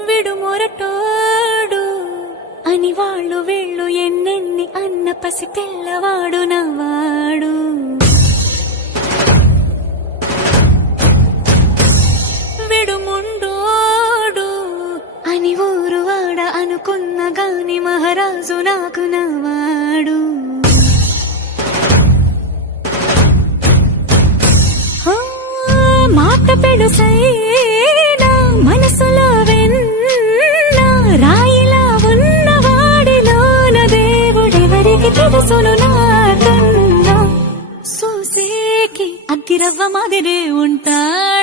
విడు మొరటోడు అని వాళ్ళు వీళ్ళు ఎన్నెన్ని అన్న పసి పిల్లవాడు నవ్వాడు. విడు ముండోడు అని ఊరు వాడ అనుకున్న గాని మహారాజు నాకు నవ్వాడు. మాట పెడుసైనా మనసులో వెన్న రాయిలా ఉన్నవాడిలోన దేవుడెవరికి తెలుసును నాకన్నా. సూసేకి అగ్గిరవ్వ మాదిరే ఉంటాడు.